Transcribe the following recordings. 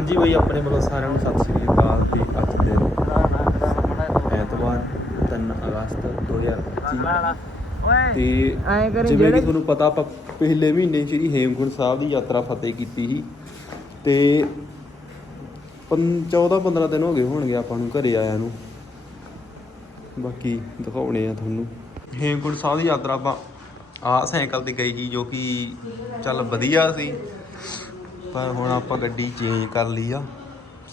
ਹਾਂਜੀ ਬਈ ਆਪਣੇ ਵੱਲੋਂ ਸਾਰਿਆਂ ਨੂੰ ਸਤਿ ਸ੍ਰੀ ਅਕਾਲ ਤੇ ਅੱਜ ਦਿਨ ਐਤਵਾਰ 3 ਅਗਸਤ 2025 ਤੇ ਜਿਵੇਂ ਕਿ ਤੁਹਾਨੂੰ ਪਤਾ ਆਪਾਂ ਪਿਛਲੇ ਮਹੀਨੇ ਸ਼੍ਰੀ ਹੇਮਕੁੰਟ ਸਾਹਿਬ ਦੀ ਯਾਤਰਾ ਫਤਿਹ ਕੀਤੀ ਸੀ। ਤੇ 14 15 ਦਿਨ ਹੋ ਗਏ ਹੋਣਗੇ ਆਪਾਂ ਨੂੰ ਘਰੇ ਆਇਆ ਨੂੰ। ਬਾਕੀ ਦਿਖਾਉਣੇ ਆ ਤੁਹਾਨੂੰ। ਹੇਮਕੁੰਟ ਸਾਹਿਬ ਦੀ ਯਾਤਰਾ ਆਪਾਂ ਆਹ ਸਾਈਕਲ ਤੇ ਗਈ ਸੀ ਜੋ ਕਿ ਚੱਲ ਵਧੀਆ ਸੀ। ਪਰ ਹੁਣ ਆਪਾਂ ਗੱਡੀ ਚੇਂਜ ਕਰ ਲਈ ਆ।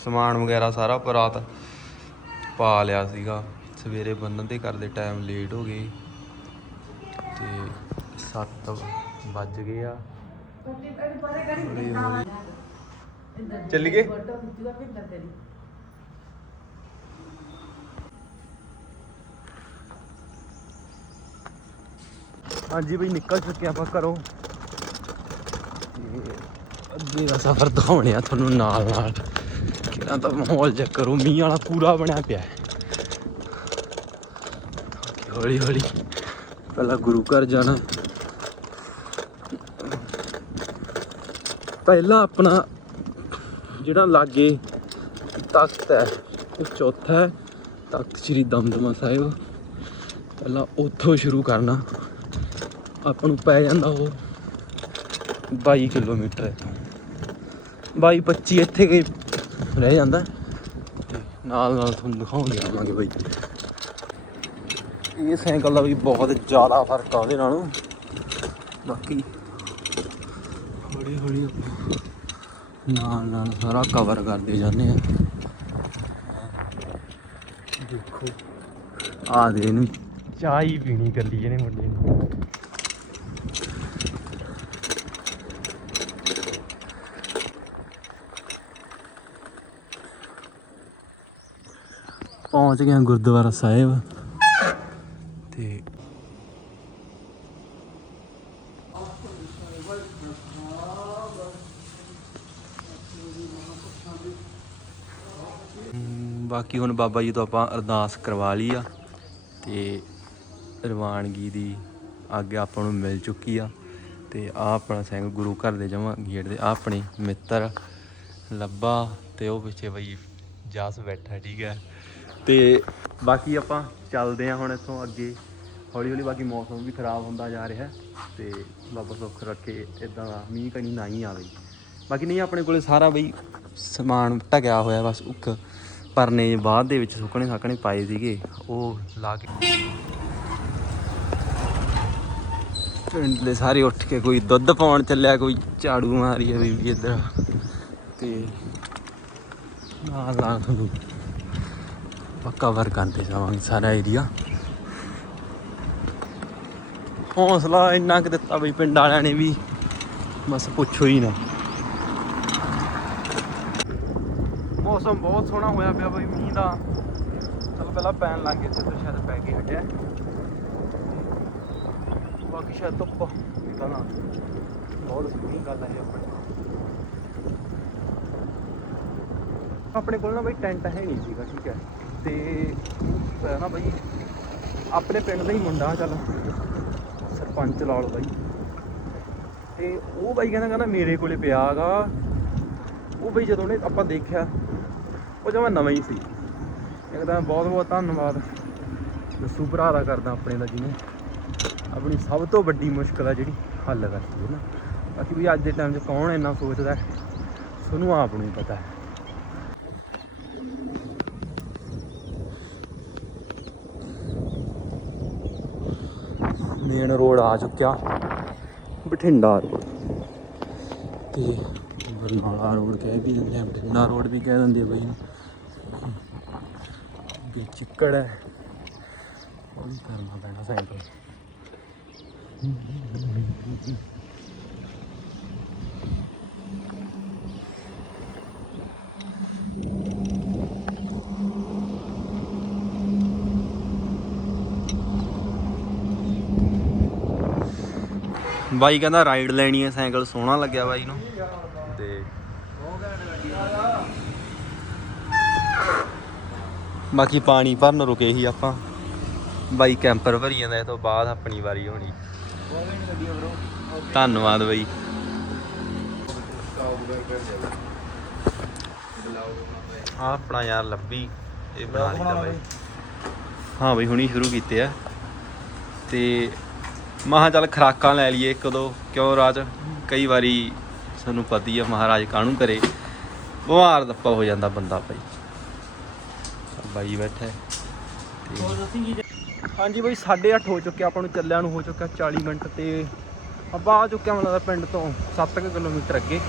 ਸਮਾਨ ਵਗੈਰਾ ਸਾਰਾ ਆਪਾਂ ਪਾ ਲਿਆ ਸੀਗਾ। ਸਵੇਰੇ ਬੰਨਣ ਤੇ ਕਰਦੇ ਟਾਈਮ ਲੇਟ ਹੋ ਗਏ। ਤੇ 7 ਵੱਜ ਗਏ ਆ। ਹੌਲੀ ਹੌਲੀ ਚੱਲੀਏ ਹਾਂਜੀ ਬਈ, ਨਿਕਲ ਚੁੱਕੇ ਆਪਾਂ ਘਰੋਂ। ਅੱਗੇ ਦਾ ਸਫ਼ਰ ਦਿਖਾਉਣੇ ਆ ਤੁਹਾਨੂੰ ਨਾਲ ਨਾਲ। ਕਿਹਨਾਂ ਤਾਂ ਮਾਹੌਲ ਚੈੱਕ ਕਰੋ, ਮੀਂਹ ਵਾਲਾ ਪੂਰਾ ਬਣਿਆ ਪਿਆ ਹੌਲੀ ਹੌਲੀ। ਪਹਿਲਾਂ ਗੁਰੂ ਘਰ ਜਾਣਾ। ਪਹਿਲਾ ਆਪਣਾ ਜਿਹੜਾ ਲਾਗੇ ਤਖਤ ਹੈ, ਉਹ ਚੌਥਾ ਹੈ, ਤਖਤ ਸ੍ਰੀ ਦਮਦਮਾ ਸਾਹਿਬ। ਪਹਿਲਾਂ ਉੱਥੋਂ ਸ਼ੁਰੂ ਕਰਨਾ। ਆਪਾਂ ਨੂੰ ਪੈ ਜਾਂਦਾ ਉਹ 22 ਕਿਲੋਮੀਟਰ। 22 25 ਇੱਥੇ ਗਏ ਰਹਿ ਜਾਂਦਾ। ਨਾਲ ਨਾਲ ਤੁਹਾਨੂੰ ਦਿਖਾਉਂਦੇ ਆਵਾਂਗੇ ਬਾਈ। ਇਹ ਸਾਈਕਲ ਦਾ ਵੀ ਬਹੁਤ ਜ਼ਿਆਦਾ ਫ਼ਰਕ ਆ ਉਹਦੇ ਨਾਲੋਂ। ਬਾਕੀ ਹੌਲੀ ਹੌਲੀ ਆਪਾਂ ਨਾਲ ਨਾਲ ਸਾਰਾ ਕਵਰ ਕਰਦੇ ਜਾਂਦੇ ਆ। ਦੇਖੋ। ਆ ਦੇ ਇਹਨੂੰ। ਚਾਹ ਹੀ ਪੀਣੀ ਕੱਲੀ ਇਹਨੇ ਮੁੰਡੇ ਨੇ। ਪਹੁੰਚ ਗਏ ਹਾਂ ਗੁਰਦੁਆਰਾ ਸਾਹਿਬ। ਤੇ ਬਾਕੀ ਹੁਣ ਬਾਬਾ ਜੀ ਤੋਂ ਆਪਾਂ ਅਰਦਾਸ ਕਰਵਾ ਲਈ ਆ ਤੇ ਰਵਾਨਗੀ ਦੀ ਆਗਿਆ ਆਪਾਂ ਨੂੰ ਮਿਲ ਚੁੱਕੀ ਆ ਤੇ ਆ ਆਪਣਾ ਸਿੰਘ ਗੁਰੂ ਘਰ ਦੇ ਜਮਾ ਗੇਟ ਦੇ ਆਹ ਆਪਣੇ ਮਿੱਤਰ, ਲੱਭਾ ਤੇ ਉਹ ਪਿੱਛੇ ਬਈ ਜਾਸ ਬੈਠਾ, ਠੀਕ ਹੈ। ਤੇ ਬਾਕੀ ਆਪਾਂ ਚੱਲਦੇ ਆ ਹੁਣ ਇੱਥੋਂ ਅੱਗੇ। ਹੌਲੀ ਹੌਲੀ ਬਾਕੀ ਮੌਸਮ ਵੀ ਖਰਾਬ ਹੁੰਦਾ ਜਾ ਰਿਹਾ ਤੇ ਬਾਬਾ ਸੁੱਖ ਰੱਖੇ ਇਦਾਂ ਦਾ ਮੀਂਹ ਕਣੀ ਨਾ ਹੀ ਆਵੇ। ਬਾਕੀ ਨਹੀਂ, ਆਪਣੇ ਕੋਲੇ ਸਾਰਾ ਬਈ ਸਮਾਨ ਢਕਿਆ ਹੋਇਆ ਬਸ ਉੱਕ ਪਰਨੇ ਬਾਅਦ ਦੇ ਵਿੱਚ ਸੁੱਕਣੇ ਸਾਕਣੇ ਪਾਏ ਸੀਗੇ, ਉਹ ਲਾ ਕੇ ਪਿੰਡ ਦੇ ਸਾਰੇ ਉੱਠ ਕੇ ਕੋਈ ਦੁੱਧ ਪਾਉਣ ਚੱਲਿਆ, ਕੋਈ ਝਾੜੂ ਮਾਰੀ ਆ ਬੀਬੀ ਇੱਧਰ। ਤੇ ਨਾਲ ਨਾਲ ਤੁਹਾਨੂੰ ਪੱਕਾ ਵਰ ਕਰਦੇ ਜਾਵਾਂਗੇ ਸਾਰਾ ਏਰੀਆ ਹੌਸਲਾ ਇੰਨਾ ਕਿ ਦਿੱਤਾ ਬਈ ਪਿੰਡ ਵਾਲਿਆਂ ਨੇ ਵੀ। ਬਸ ਪੁੱਛੋ ਹੀ ਨਾ। ਮੌਸਮ ਬਹੁਤ ਸੋਹਣਾ ਹੋਇਆ ਪਿਆ ਬਈ, ਮੀਂਹ ਦਾ। ਚਲ ਪਹਿਲਾਂ ਪੈਣ ਲੱਗ ਗਏ ਤੇ ਸ਼ਾਇਦ ਪੈ ਕੇ ਹਟਿਆ। ਬਾਕੀ ਸ਼ਾਇਦ ਧੁੱਪ ਨਿਕਲ ਨਾ ਬਹੁਤ ਸੋਹਣੀ ਗੱਲ ਹੈ ਇਹ ਆਪਣੇ ਕੋਲ ਨਾ ਬਈ ਟੈਂਟ ਹੈ ਨਹੀਂ ਸੀਗਾ, ਠੀਕ ਹੈ। ਤੇ ਹੋਇਆ ਨਾ ਬਾਈ, ਆਪਣੇ ਪਿੰਡ ਦਾ ਹੀ ਮੁੰਡਾ, ਚੱਲ ਸਰਪੰਚ ਲਾ ਲਓ ਬਾਈ। ਤੇ ਉਹ ਬਾਈ ਕਹਿੰਦਾ ਕਹਿੰਦਾ ਮੇਰੇ ਕੋਲੇ ਪਿਆ ਗਾ। ਉਹ ਬਈ ਜਦੋਂ ਨੇ ਆਪਾਂ ਦੇਖਿਆ, ਉਹ ਜਮਾ ਨਵਾਂ ਹੀ ਸੀ। ਇਹ ਕਹਿੰਦਾ ਬਹੁਤ ਬਹੁਤ ਧੰਨਵਾਦ। ਦੱਸੂ ਭਰਾ ਦਾ ਕਰਦਾ ਆਪਣੇ ਦਾ ਜਿਹਨੇ ਆਪਣੀ ਸਭ ਤੋਂ ਵੱਡੀ ਮੁਸ਼ਕਲ ਆ ਜਿਹੜੀ ਹੱਲ ਕਰਤੀ ਹੈ ਨਾ। ਬਾਕੀ ਵੀ ਅੱਜ ਦੇ ਟਾਈਮ 'ਚ ਕੌਣ ਇੰਨਾ ਸੋਚਦਾ ਤੁਹਾਨੂੰ ਆਪ ਨੂੰ ਹੀ ਪਤਾ ਹੈ। ਮੇਨ ਰੋਡ ਆ ਚੁੱਕਿਆ। ਬਠਿੰਡਾ ਰੋਡ ਤੇ ਬਰਨਾਲਾ ਰੋਡ ਕਹਿ ਵੀ ਦਿੰਦੇ ਆ, ਬਠਿੰਡਾ ਰੋਡ ਵੀ ਕਹਿ ਦਿੰਦੇ ਬਈ। ਵੀ ਚਿੱਕੜ ਹੈ। ਉਹ ਕਰਨਾ ਪੈਣਾ ਸਾਈਕਲ ਬਾਈ ਕਹਿੰਦਾ ਰਾਈਡ ਲੈਣੀ ਹੈ ਸਾਈਕਲ ਸੋਹਣਾ ਲੱਗਿਆ ਬਾਈ ਨੂੰ। ਤੇ ਬਾਕੀ ਪਾਣੀ ਭਰਨ ਰੁਕੇ ਸੀ ਆਪਾਂ। ਬਾਈ ਕੈਂਪਰ ਭਰੀ ਜਾਂਦਾ ਇਹ ਤੋਂ ਬਾਅਦ ਆਪਣੀ ਵਾਰੀ ਹੋਣੀ। ਧੰਨਵਾਦ ਬਾਈ। ਆ ਆਪਣਾ ਯਾਰ ਲੱਭੀ, ਇਹ ਬਣਾ ਲਿਆ ਬਾਈ। ਹਾਂ ਬਈ, ਹੁਣੀ ਸ਼ੁਰੂ ਕੀਤੇ ਆ। ਤੇ ਮਹਾ ਚੱਲ ਖਰਾਕਾਂ ਲੈ ਲਈਏ ਇੱਕ ਦੋ। ਕਿਉਂ ਰਾਜ? ਕਈ ਵਾਰੀ ਸਾਨੂੰ ਪਤਾ ਹੀ ਆ, ਮਹਾਰਾਜ ਕਾਹਨੂੰ ਕਰੇ? ਬਿਮਾਰ ਦੱਪਾ ਹੋ ਜਾਂਦਾ ਬੰਦਾ ਭਾਈ। ਬਾਈ ਬੈਠਾ ਹੈ। ਹਾਂਜੀ ਬਾਈ 8:30 ਹੋ ਚੁੱਕਿਆ, ਆਪਾਂ ਨੂੰ ਚੱਲਿਆਂ ਨੂੰ ਹੋ ਚੁੱਕਿਆ 40 ਮਿੰਟ ਤੇ। ਆਪਾਂ ਆ ਚੁੱਕਿਆ ਮਤਲਬ ਪਿੰਡ ਤੋਂ 7 ਕਿਲੋਮੀਟਰ ਅੱਗੇ।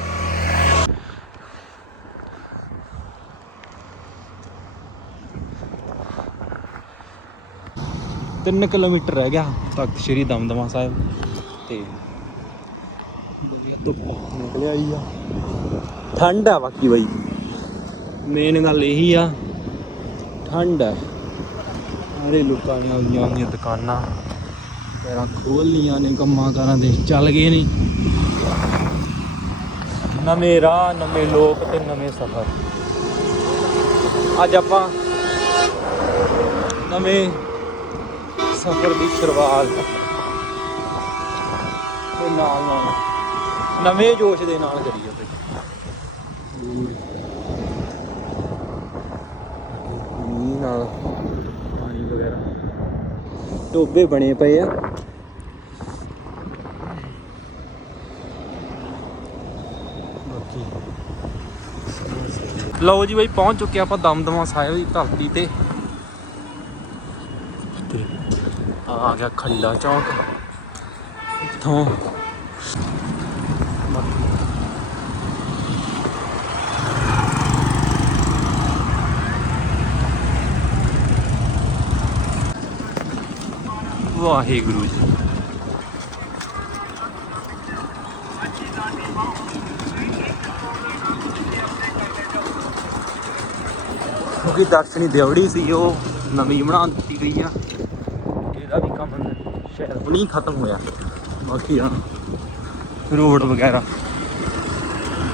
ਤਿੰਨ ਕਿਲੋਮੀਟਰ ਰਹਿ ਗਿਆ ਤਖਤ ਸ਼੍ਰੀ ਦਮਦਮਾ ਸਾਹਿਬ ਤੇ ਵਧੀਆ ਧੁੱਪ ਨਿਕਲਿਆ ਹੀ ਆ। ਠੰਡ ਆ ਬਾਕੀ ਬਾਈ। ਮੇਨ ਗੱਲ ਇਹੀ ਆ, ਠੰਡ ਆ। ਸਾਰੇ ਲੋਕਾਂ ਨੇ ਆਉਂਦੀਆਂ ਹੁੰਦੀਆਂ ਦੁਕਾਨਾਂ, ਪੈਰਾਂ ਖੋਲ ਲੀਆਂ ਨੇ, ਕੰਮਾਂ ਕਾਰਾਂ ਦੇ, ਚੱਲ ਗਏ ਨੇ। ਨਵੇਂ ਰਾਹ, ਨਵੇਂ ਲੋਕ ਤੇ ਨਵੇਂ ਸਫ਼ਰ। ਅੱਜ ਆਪਾਂ ਨਵੇਂ ਸਫ਼ਰ ਦੀ ਸ਼ੁਰੂਆਤ। ਦੇ ਨਾਲ ਨਾਲ ਨਵੇਂ ਜੋਸ਼ ਦੇ ਨਾਲ ਕਰੀਏ ਬਈ ਮੀਂਹ ਨਾਲ। ਪਾਣੀ ਵਗੈਰਾ। ਟੋਬੇ ਬਣੇ ਪਏ ਆ। ਲਓ ਜੀ ਬਈ ਪਹੁੰਚ ਚੁੱਕੇ ਆਪਾਂ ਦਮਦਮਾ ਸਾਹਿਬ ਦੀ ਧਰਤੀ ਤੇ ਤੇ। ਆ ਗਿਆ ਖੰਡਾ ਚੌਂਕ। ਇੱਥੋਂ ਵਾਹਿਗੁਰੂ ਜੀ। ਕਿਉਂਕਿ ਦਰਸ਼ਨੀ ਦਿਉੜੀ ਸੀ, ਉਹ ਨਵੀਂ ਬਣਾ ਦਿੱਤੀ ਗਈ ਆ। ਸ਼ਾਇਦ ਹੁਣੀ ਖਤਮ ਹੋਇਆ। ਬਾਕੀ ਆ। ਰੋਡ ਵਗੈਰਾ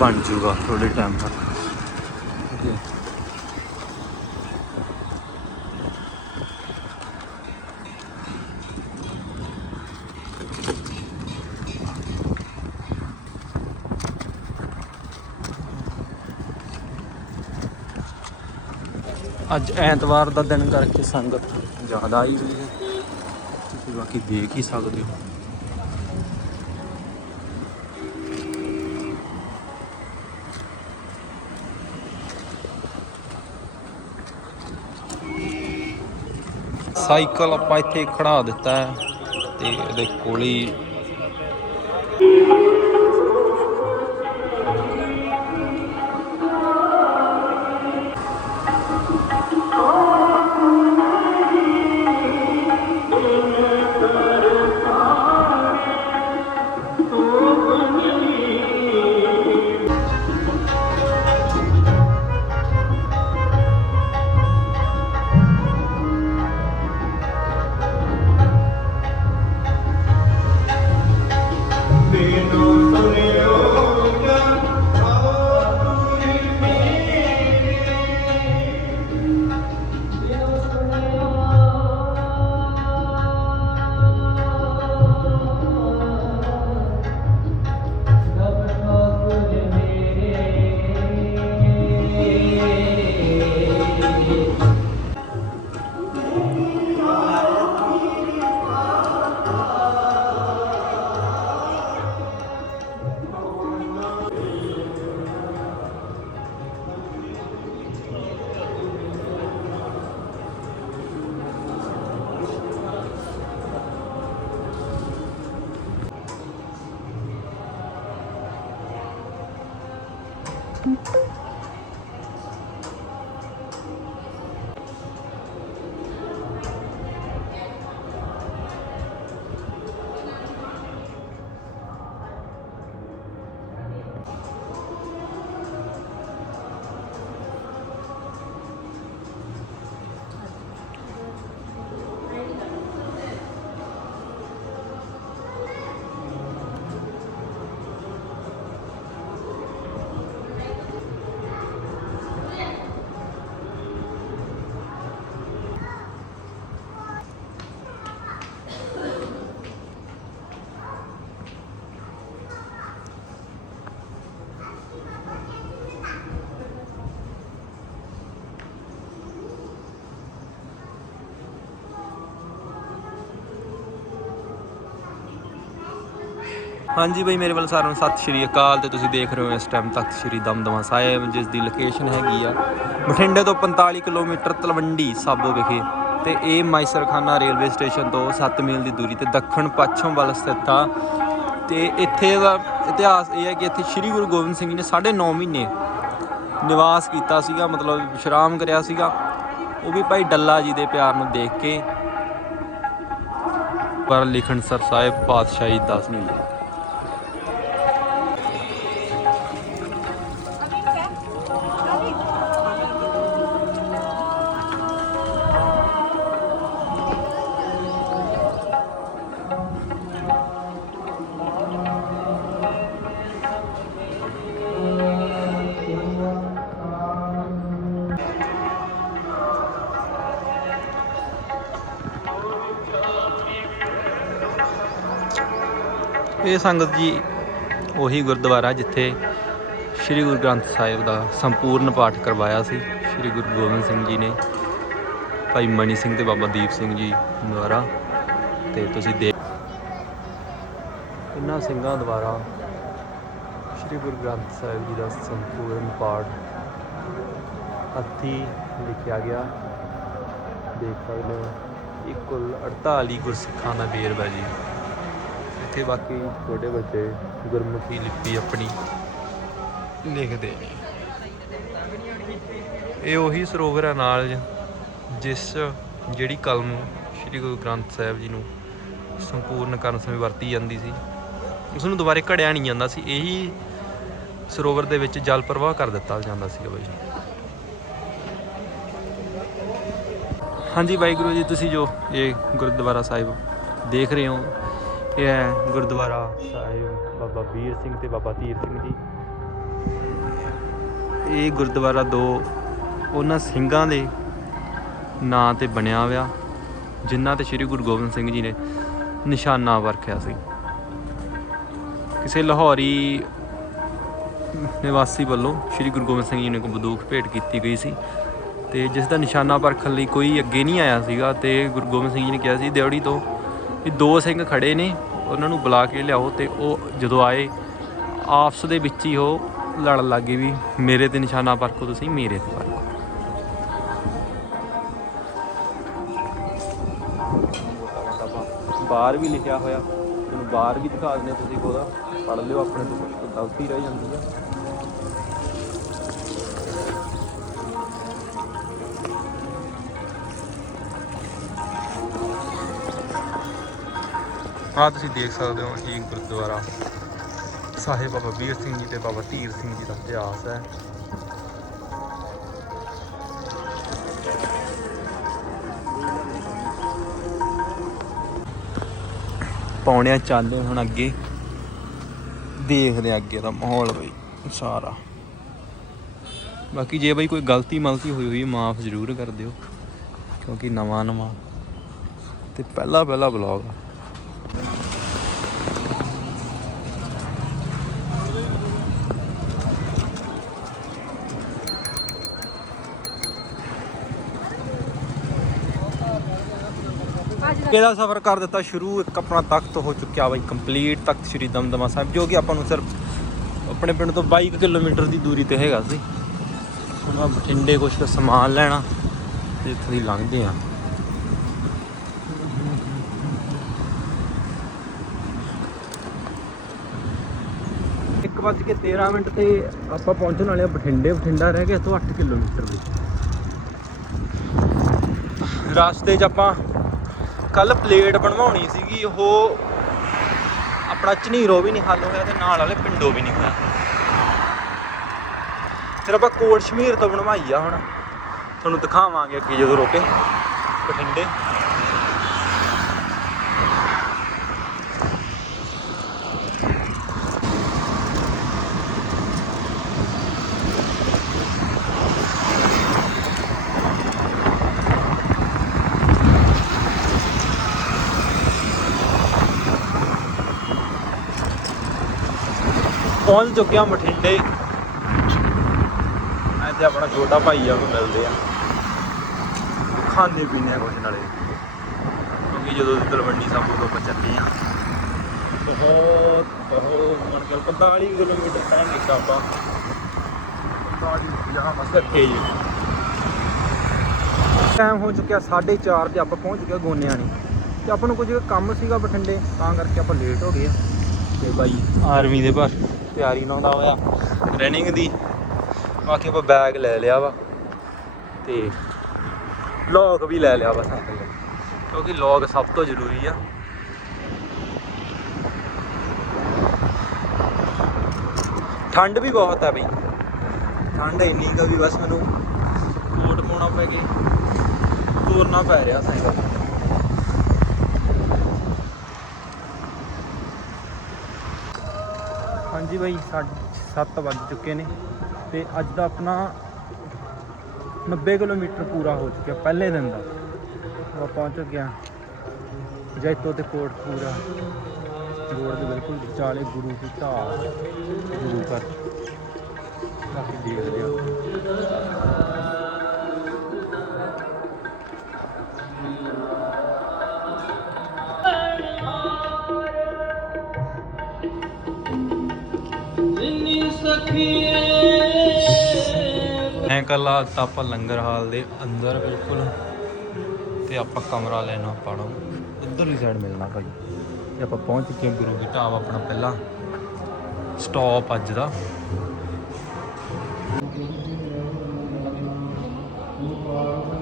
ਬਣ ਜੂਗਾ ਥੋੜੇ ਟਾਈਮ ਤੱਕ. ਅੱਜ ਐਤਵਾਰ ਦਾ ਦਿਨ ਕਰਕੇ ਸੰਗਤ ਜ਼ਿਆਦਾ ਆਈ ਹੋਈ ਹੈ। ਬਾਕੀ ਦੇਖ ਹੀ ਸਕਦੇ ਹੋ। ਸਾਈਕਲ ਆਪਾਂ ਇੱਥੇ ਖੜਾ ਦਿੱਤਾ ਹੈ ਤੇ ਇਹਦੇ ਕੋਲ ਹੀ ਹਾਂਜੀ ਬਈ, ਮੇਰੇ ਵੱਲ ਸਾਰਿਆਂ ਨੂੰ ਸਤਿ ਸ਼੍ਰੀ ਅਕਾਲ ਤੇ ਤੁਸੀਂ ਦੇਖ ਰਹੇ ਹੋ ਇਸ ਟਾਈਮ ਤੱਕ ਸ਼੍ਰੀ ਦਮਦਮਾ ਸਾਹਿਬ, ਜਿਸ ਦੀ ਲੋਕੇਸ਼ਨ ਹੈਗੀ ਆ ਬਠਿੰਡੇ ਤੋਂ 45 ਕਿਲੋਮੀਟਰ ਤਲਵੰਡੀ ਸਾਬੋ ਵਿਖੇ ਤੇ ਇਹ ਮਾਈਸਰਖਾਨਾ ਰੇਲਵੇ ਸਟੇਸ਼ਨ ਤੋਂ 7 ਮੀਲ ਦੀ ਦੂਰੀ ਤੇ ਦੱਖਣ ਪੱਛਮ ਵੱਲ ਸਥਿਤ ਆ ਤੇ ਇੱਥੇ ਦਾ ਇਤਿਹਾਸ ਇਹ ਹੈ ਕਿ ਇੱਥੇ ਸ੍ਰੀ ਗੁਰੂ ਗੋਬਿੰਦ ਸਿੰਘ ਜੀ ਨੇ 9.5 ਮਹੀਨੇ ਨਿਵਾਸ ਕੀਤਾ ਸੀਗਾ, ਮਤਲਬ ਵਿਸ਼ਰਾਮ ਕਰਿਆ ਸੀਗਾ। ਉਹ ਵੀ ਭਾਈ ਡੱਲਾ ਜੀ ਦੇ ਪਿਆਰ ਨੂੰ ਦੇਖ ਕੇ, ਪਰ ਲਿਖਣ ਸਰ ਸਾਹਿਬ ਪਾਤਸ਼ਾਹੀ ਦਸਵੀਂ ਹੈ ਇਹ ਸੰਗਤ ਜੀ ਉਹੀ ਗੁਰਦੁਆਰਾ ਜਿੱਥੇ ਸ੍ਰੀ ਗੁਰੂ ਗ੍ਰੰਥ ਸਾਹਿਬ ਦਾ ਸੰਪੂਰਨ ਪਾਠ ਕਰਵਾਇਆ ਸੀ, ਸ੍ਰੀ ਗੁਰੂ ਗੋਬਿੰਦ ਸਿੰਘ ਜੀ ਨੇ, ਭਾਈ ਮਨੀ ਸਿੰਘ ਤੇ ਬਾਬਾ ਦੀਪ ਸਿੰਘ ਜੀ ਦੁਆਰਾ। ਤੇ ਤੁਸੀਂ ਦੇਖ ਇਹਨਾਂ ਸਿੰਘਾਂ ਦੁਆਰਾ ਸ੍ਰੀ ਗੁਰੂ ਗ੍ਰੰਥ ਸਾਹਿਬ ਜੀ ਦਾ ਸੰਪੂਰਨ ਪਾਠ ਹੱਥੀ ਲਿਖਿਆ ਗਿਆ। ਦੇਖ ਸਕਦੇ ਹੋ ਇਹ ਕੁੱਲ 48 ਗੁਰਸਿੱਖਾਂ ਦਾ ਵੇਰਵਾ ਜੀ। ਇੱਥੇ ਬਾਕੀ ਛੋਟੇ ਬੱਚੇ ਗੁਰਮੁਖੀ ਲਿਪੀ ਆਪਣੀ ਲਿਖਦੇ ਨੇ। ਇਹ ਉਹੀ ਸਰੋਵਰ ਹੈ ਨਾਲ ਜਿਸ ਜਿਹੜੀ ਕਲਮ ਸ੍ਰੀ ਗੁਰੂ ਗ੍ਰੰਥ ਸਾਹਿਬ ਜੀ ਨੂੰ ਸੰਪੂਰਨ ਕਰਨ ਸਮੇਂ ਵਰਤੀ ਜਾਂਦੀ ਸੀ। ਉਸ ਨੂੰ ਦੁਬਾਰੇ ਘੜਿਆ ਨਹੀਂ ਜਾਂਦਾ ਸੀ, ਇਹੀ ਸਰੋਵਰ ਦੇ ਵਿੱਚ ਜਲ ਪ੍ਰਵਾਹ ਕਰ ਦਿੱਤਾ ਜਾਂਦਾ ਸੀਗਾ ਬਾਈ ਹਾਂਜੀ ਵਾਹਿਗੁਰੂ ਜੀ, ਤੁਸੀਂ ਜੋ ਇਹ ਗੁਰਦੁਆਰਾ ਸਾਹਿਬ ਦੇਖ ਰਹੇ ਹੋ ਇਹ ਹੈ ਗੁਰਦੁਆਰਾ ਸਾਹਿਬ, ਬਾਬਾ ਵੀਰ ਸਿੰਘ ਤੇ ਬਾਬਾ ਧੀਰ ਸਿੰਘ ਜੀ। ਇਹ ਗੁਰਦੁਆਰਾ ਦੋ ਉਹਨਾਂ ਸਿੰਘਾਂ ਦੇ ਨਾਂ ਤੇ ਬਣਿਆ ਹੋਇਆ, ਜਿਨ੍ਹਾਂ ਤੇ ਸ੍ਰੀ ਗੁਰੂ ਗੋਬਿੰਦ ਸਿੰਘ ਜੀ ਨੇ ਨਿਸ਼ਾਨਾ ਵਰਖਿਆ ਸੀ। ਕਿਸੇ ਲਾਹੌਰੀ ਨਿਵਾਸੀ ਵੱਲੋਂ ਸ੍ਰੀ ਗੁਰੂ ਗੋਬਿੰਦ ਸਿੰਘ ਜੀ ਨੂੰ ਇੱਕ ਬੰਦੂਕ ਭੇਟ ਕੀਤੀ ਗਈ ਸੀ ਤੇ ਜਿਸ ਦਾ ਨਿਸ਼ਾਨਾ ਪਰਖਣ ਲਈ ਕੋਈ ਅੱਗੇ ਨਹੀਂ ਆਇਆ ਸੀਗਾ ਤੇ ਗੁਰੂ ਗੋਬਿੰਦ ਸਿੰਘ ਜੀ ਨੇ ਕਿਹਾ ਸੀ ਦਿਉੜੀ ਤੋਂ ਵੀ ਦੋ ਸਿੰਘ ਖੜੇ ਨੇ, ਉਹਨਾਂ ਨੂੰ ਬੁਲਾ ਕੇ ਲਿਆਓ ਤੇ ਉਹ ਜਦੋਂ ਆਏ, ਆਪਸ ਦੇ ਵਿੱਚ ਹੀ ਉਹ ਲੜਨ ਲੱਗੇ ਵੀ ਮੇਰੇ ਤੇ ਨਿਸ਼ਾਨਾ ਪਰਖੋ, ਤੁਸੀਂ ਮੇਰੇ ਤੇ ਪਰਖੋ। ਬਾਹਰ ਵੀ ਲਿਖਿਆ ਹੋਇਆ ਤੁਹਾਨੂੰ ਬਾਹਰ ਵੀ ਦਿਖਾ ਦਿੰਦੇ ਤੁਸੀਂ ਉਹਦਾ ਪੜ੍ਹ ਲਿਓ ਆਪਣੇ ਤੋਂ ਗਲਤੀ ਰਹਿ ਜਾਂਦੀ ਹੈ ਆ ਤੁਸੀਂ ਦੇਖ ਸਕਦੇ ਹੋ ਇਹ ਗੁਰਦੁਆਰਾ ਸਾਹਿਬ ਬਾਬਾ ਵੀਰ ਸਿੰਘ ਜੀ ਤੇ ਬਾਬਾ ਧੀਰ ਸਿੰਘ ਜੀ ਦਾ ਇਤਿਹਾਸ ਹੈ। ਪੌਣਿਆ ਚੱਲਦੇ ਹੁਣ ਅੱਗੇ ਦੇਖਦੇ ਹਾਂ ਅੱਗੇ ਦਾ ਮਾਹੌਲ ਬਈ, ਸਾਰਾ। ਬਾਕੀ ਜੇ ਬਈ ਕੋਈ ਗਲਤੀ ਮਲਤੀ ਹੋਈ ਹੋਈ, ਮਾਫ ਜ਼ਰੂਰ ਕਰ ਦਿਓ, ਕਿਉਂਕਿ ਨਵਾਂ ਨਵਾਂ ਤੇ ਪਹਿਲਾ ਪਹਿਲਾ ਬਲੌਗ ਆ। ਇਹਦਾ ਸਫ਼ਰ ਕਰ ਦਿੱਤਾ? ਸ਼ੁਰੂ ਇੱਕ ਆਪਣਾ ਤਖਤ ਹੋ ਚੁੱਕਿਆ ਬਾਈ ਕੰਪਲੀਟ ਤਖਤ ਸ੍ਰੀ ਦਮਦਮਾ ਸਾਹਿਬ, ਜੋ ਕਿ ਆਪਾਂ ਨੂੰ ਸਿਰਫ ਆਪਣੇ ਪਿੰਡ ਤੋਂ 22 ਕਿਲੋਮੀਟਰ ਦੀ ਦੂਰੀ ਤੇ ਹੈਗਾ ਸੀ। ਹੁਣ ਆ ਬਠਿੰਡੇ ਕੁਛ ਸਮਾਨ ਲੈਣਾ ਤੇ ਇੱਥੋਂ ਦੀ ਲੰਘਦੇ ਆ ਇੱਕ ਵੱਜ ਕੇ 13 ਮਿੰਟ ਤੇ ਆਪਾਂ ਪਹੁੰਚਣ ਵਾਲੇ ਆ ਬਠਿੰਡੇ। ਬਠਿੰਡਾ ਰਹਿ ਗਿਆ ਤੋਂ 8 ਕਿਲੋਮੀਟਰ ਦੀ। ਰਸਤੇ 'ਚ ਆਪਾਂ ਕੱਲ ਪਲੇਟ ਬਣਵਾਉਣੀ ਸੀਗੀ, ਉਹ ਆਪਣਾ ਝਨੀਰੋ ਵੀ ਨਹੀਂ ਹੱਲ ਹੋਇਆ ਤੇ ਨਾਲ ਵਾਲੇ ਪਿੰਡੋ ਵੀ ਨਹੀਂ ਹੋਇਆ। ਫਿਰ ਆਪਾਂ ਕੋਟ ਸ਼ਮੀਰ ਤੋਂ ਬਣਵਾਈ ਆ ਹੁਣ। ਤੁਹਾਨੂੰ ਦਿਖਾਵਾਂਗੇ ਅੱਗੇ ਜਦੋਂ ਰੋਕੇ ਬਠਿੰਡੇ। ਪਹੁੰਚ ਚੁੱਕਿਆ ਹਾਂ ਬਠਿੰਡੇ। ਇੱਥੇ ਆਪਣਾ ਛੋਟਾ ਭਾਈ ਆ, ਉਹਨੂੰ ਮਿਲਦੇ ਆ। ਖਾਂਦੇ ਪੀਂਦੇ ਆ ਕੁਛ ਨਾਲੇ। ਕਿਉਂਕਿ ਜਦੋਂ ਦੀ ਤਲਵੰਡੀ ਸਾਬੂ ਤੋਂ ਆਪਾਂ ਚੱਲੇ ਆ। ਬਹੁਤ ਬਹੁਤ ਮਨ ਕੇ 45 ਕਿਲੋਮੀਟਰ ਤੱਕ ਨਿਕਾ ਆਪਾਂ। ਇਕੱਠੇ ਜੀ ਟਾਈਮ ਹੋ ਚੁੱਕਿਆ 4:30 ਤੇ ਆਪਾਂ ਪਹੁੰਚ ਗਏ ਗੋਨਿਆਣੀ। ਤੇ ਆਪਾਂ ਨੂੰ ਕੁਝ ਕੰਮ ਸੀਗਾ ਬਠਿੰਡੇ, ਤਾਂ ਕਰਕੇ ਆਪਾਂ ਲੇਟ ਹੋ ਗਏ ਆ। ਤੇ ਬਾਈ ਆਰਮੀ ਦੇ ਬਸ ਤਿਆਰੀ ਨਾ ਹੁੰਦਾ ਹੋਇਆ। ਰਨਿੰਗ ਦੀ। ਬਾਕੀ ਆਪਾਂ ਬੈਗ ਲੈ ਲਿਆ ਵਾ। ਤੇ ਲੋਕ ਵੀ ਲੈ ਲਿਆ ਵਾ ਸਾਈਕਲ ਕਿਉਂਕਿ ਲੋਕ ਸਭ ਤੋਂ ਜ਼ਰੂਰੀ ਆ। ਠੰਡ ਵੀ ਬਹੁਤ ਆ ਬਈ। ਠੰਡ ਇੰਨੀ ਕੁ ਵੀ ਬਸ ਮੈਨੂੰ ਕੋਟ ਪਾਉਣਾ ਪੈ ਗਿਆ। ਤੁਰਨਾ ਪੈ ਰਿਹਾ ਸਾਈਕਲ ਹਾਂਜੀ ਬਾਈ 7 ਵੱਜ ਚੁੱਕੇ ਨੇ ਤੇ ਅੱਜ ਦਾ ਆਪਣਾ 90 ਕਿਲੋਮੀਟਰ ਪੂਰਾ ਹੋ ਚੁੱਕਿਆ ਪਹਿਲੇ ਦਿਨ ਦਾ। ਆਪਾਂ ਪਹੁੰਚ ਗਿਆ ਜੈਤੋ ਤੇ ਕੋਟਪੂਰਾ। ਰੋਡ ਦੇ ਬਿਲਕੁਲ ਵਿਚਾਲੇ ਗੁਰੂ ਦੀ ਧਾਰ ਗੁਰੂ ਘਰ। ਬਾਕੀ ਦੇਖ ਲਿਆ ਕੱਲਾ ਤਾਂ ਆਪਾਂ ਲੰਗਰ ਹਾਲ ਦੇ ਅੰਦਰ ਬਿਲਕੁਲ ਤੇ ਆਪਾਂ ਕਮਰਾ ਲੈਣਾ ਪਾਣਾ ਉਧਰਲੀ ਸਾਈਡ ਮਿਲਣਾ ਭਾਈ। ਤੇ ਆਪਾਂ ਪਹੁੰਚ ਚੁੱਕੇ ਹਾਂ ਗੁਰੂ ਕੀ ਢਾਬ ਆਪਣਾ ਪਹਿਲਾ ਸਟਾਪ ਅੱਜ ਦਾ।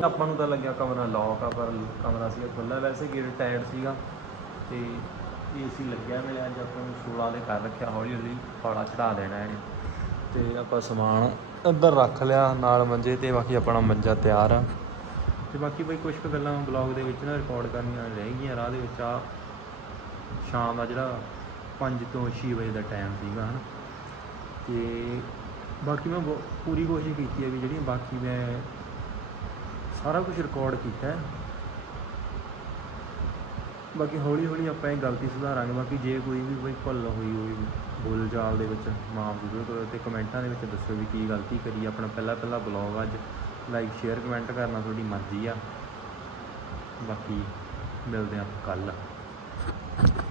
ਆਪਾਂ ਨੂੰ ਤਾਂ ਲੱਗਿਆ ਕਮਰਾ ਲੌਕ ਆ, ਪਰ ਕਮਰਾ ਸੀਗਾ ਖੁੱਲ੍ਹਾ। ਵੈਸੇ ਗੇਟ ਟਾਇਰ ਸੀਗਾ ਤੇ ਏਸੀ ਲੱਗਿਆ ਮਿਲਿਆ ਅੱਜ ਆਪਾਂ ਨੂੰ 16 ਦੇ ਕਰ ਰੱਖਿਆ ਹੌਲੀ ਹੌਲੀ ਪਾੜਾ ਚੜਾ ਦੇਣਾ ਇਹਨੇ। ਤੇ ਆਪਾਂ ਸਮਾਨ ਅੰਦਰ ਰੱਖ ਲਿਆ, ਨਾਲ ਮੰਜੇ ਤੇ, ਬਾਕੀ ਆਪਣਾ ਮੰਜਾ ਤਿਆਰ ਆ। ਤੇ ਬਾਕੀ ਬਈ ਕੁਝ ਕੁ ਗੱਲਾਂ ਬਲੌਗ ਦੇ ਵਿੱਚ ਨਾ ਰਿਕਾਰਡ ਕਰਨੀਆਂ ਰਹਿ ਗਈਆਂ, ਰਾਹ ਦੇ ਵਿੱਚ ਆ। ਸ਼ਾਮ ਦਾ ਜਿਹੜਾ 5 ਤੋਂ 6 ਵਜੇ ਦਾ ਟਾਈਮ ਸੀਗਾ, ਹਨ। ਤੇ ਬਾਕੀ ਮੈਂ ਬਹੁ- ਪੂਰੀ ਕੋਸ਼ਿਸ਼ ਕੀਤੀ ਹੈ ਵੀ ਜਿਹੜੀਆਂ ਬਾਕੀ ਮੈਂ ਸਾਰਾ ਕੁਝ ਰਿਕਾਰਡ ਕੀਤਾ ਹੈ। ਬਾਕੀ ਹੌਲੀ ਹੌਲੀ ਆਪਾਂ ਇਹ ਗਲਤੀ ਸੁਧਾਰਾਂਗੇ, ਬਾਕੀ ਜੇ ਕੋਈ ਵੀ ਕੋਈ ਭੁੱਲ ਹੋਈ ਹੋਈ ਬੋਲ ਬੋਲਚਾਲ ਦੇ ਵਿੱਚ ਮਾਫ ਜ਼ਰੂਰ ਕਰੋ ਤੇ ਕਮੈਂਟਾਂ ਦੇ ਵਿੱਚ ਦੱਸੋ ਵੀ ਕੀ ਗਲਤੀ ਕਰੀ ਆਪਣਾ ਪਹਿਲਾ ਪਹਿਲਾ ਬਲੌਗ ਅੱਜ ਲਾਈਕ ਸ਼ੇਅਰ ਕਮੈਂਟ ਕਰਨਾ ਤੁਹਾਡੀ ਮਰਜ਼ੀ ਆ। ਬਾਕੀ ਮਿਲਦੇ ਆਪਾਂ ਕੱਲ੍ਹ।